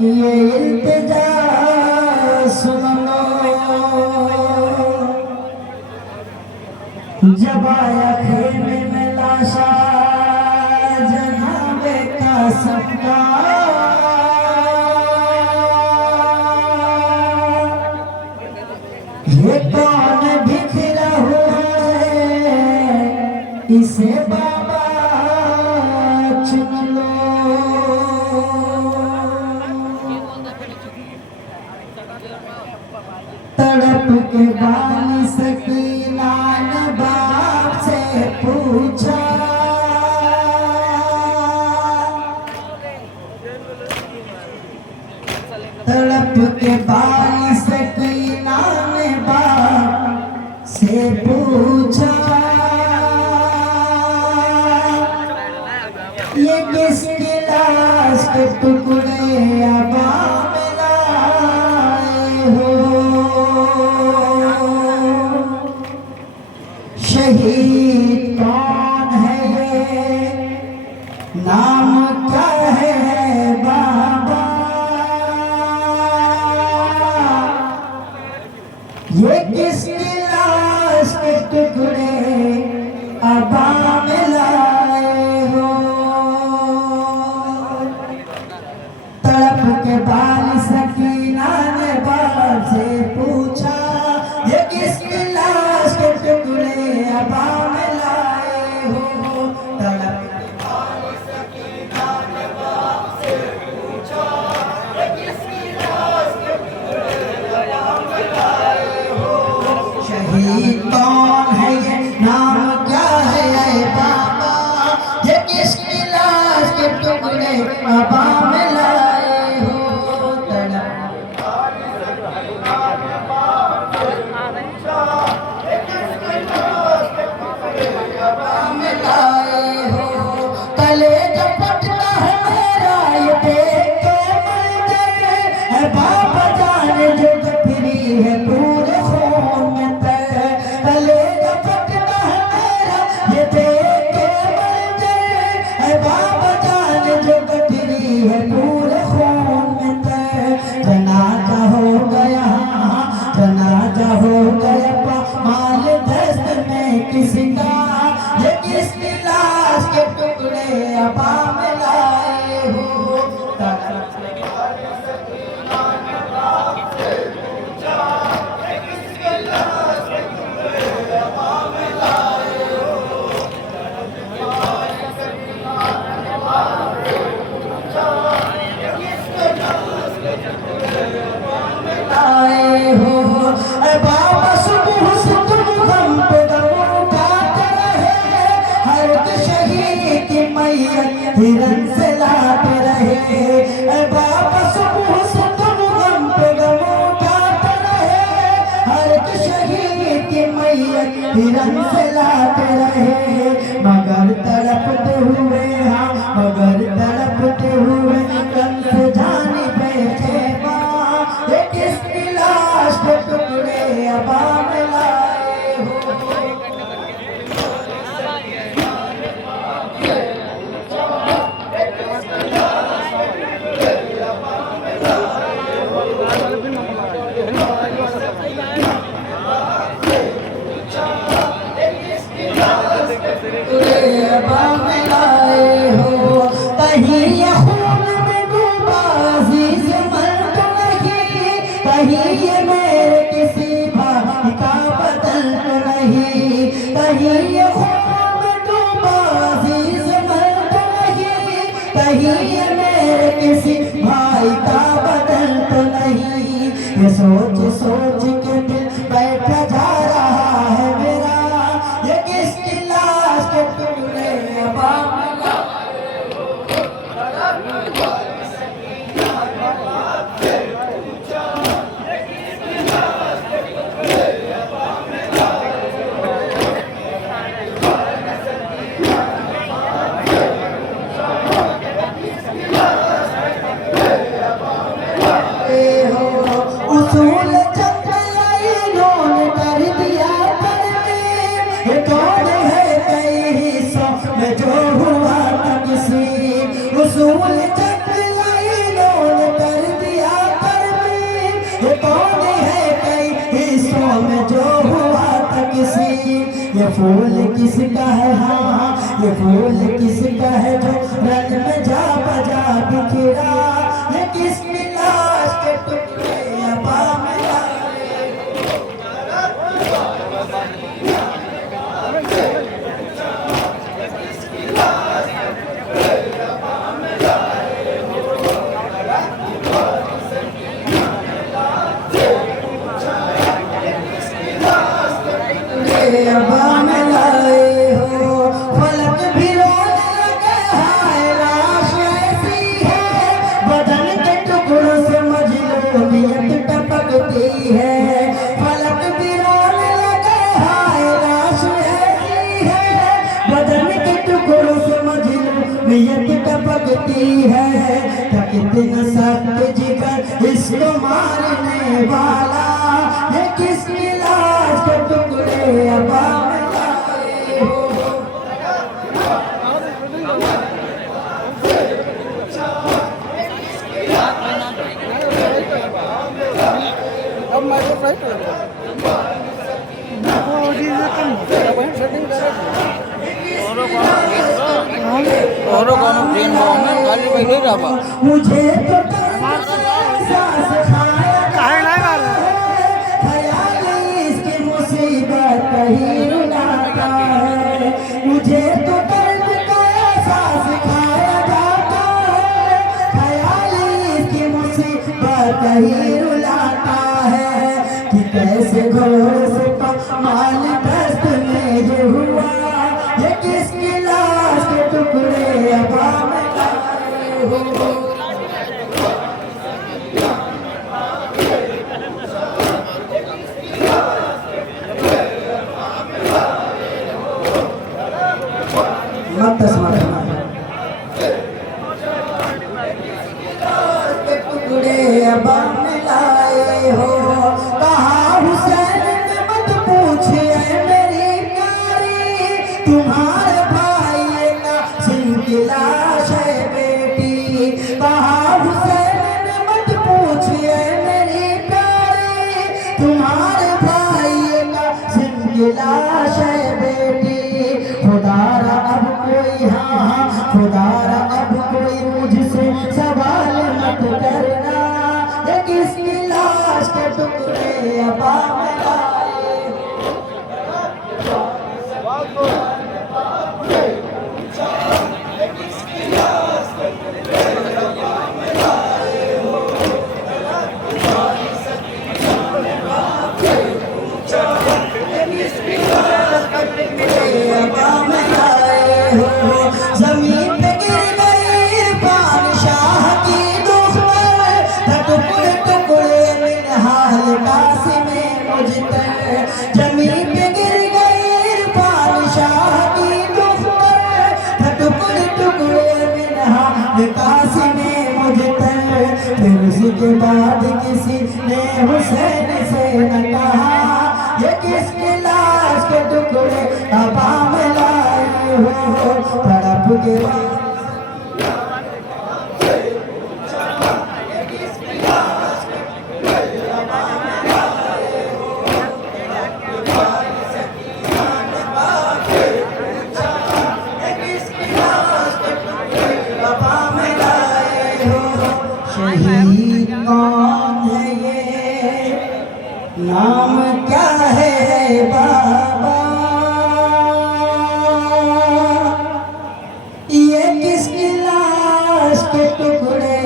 ये इल्तिजा सुन लो, जब आया खेमे में लाशा जनाबे का सबका, ये कौन बिखरा हुआ है, इसे बाबा चुन लो। तड़प के बानी सकीना ने बाप से पूछा, तड़प के बानी सकीना ने बाप से पूछा, ये किसकी लाश के टुकड़े अब लाए हो, शहीद कौन है ये, नाम क्या है बाबा, ये किसकी लाश के टुकड़े अब लाए हो। तड़प के बाल सकीना ने बाप से पूछा, ये किसकी लाश के टुकड़े अब लाए हो। तड़प के बाल सकीना ने बाप से पूछा, ये किसकी लाश के टुकड़े अब लाए हो, शहीद कौन है ये, नाम क्या है बाबा, ये किसकी लाश के टुकड़े अब लाए हो। ये फूल किसका है, हाँ ये फूल किसका है जो रन में जा बजा बिखरा, ये किसकी लाश के टुकड़े हवा में लाए। हवा में लाए हो, फलक भी रोने लगे, हाय लाश ऐसी है, बदन के टुकड़ों से मजलूमियत टपकती है। फलक भी रोने लगे, हाय लाश ऐसी है, बदन के टुकड़ों से मजलूमियत टपकती है। कितना सख्त जिगर इसको मारने वाला, ये किसकी लाश के टुकड़े हवा में लाए हो। अब माइक्रो फ्लाइट और कौन ट्रेन में खाली बैठे रहा मुझे तो सांस खाया ख्याल इसकी मुसीबत कहीं रुलाता है। मुझे तो दर्द का एहसास खाया जाता है, ख्याल इसकी मुसीबत कहीं रुलाता है। कि कैसे घोर से कमाल दस्त में ये हुआ, ये किसकी लाश के टुकड़े हवा में लाए हो। मत समझना के टुकड़े हवा में लाए हो। कहा हुसैन ने मत पूछिए मेरी प्यारी, तुम्हारे भाई कासिम की लाश है बेटी। कहा हुसैन ने मत पूछिए मेरी प्यारी, तुम्हारे भाई कासिम की लाश है बेटी। खुदारा अब कोई, हाँ खुदारा अब कोई मुझसे सवाल मत करना, ये किसकी लाश के टुकड़े हवा में लाए। जमीन पे गिर गई बादशाह की दुश्मन, टुकड़े टुकड़े मिनहाल कासिम मुझतर। जमीन पे गिर गई बादशाह की दुश्मन, टुकड़े टुकड़े मिनहाल कासिम मुझतर। फिर उसके बाद किसी ने हुसैन से न कहा, ये किसकी लाश के टुकड़े हवा में लाए हो। तड़प के शहीद कौन है ये, नाम क्या है बाबा, ये किसकी लाश के टुकड़े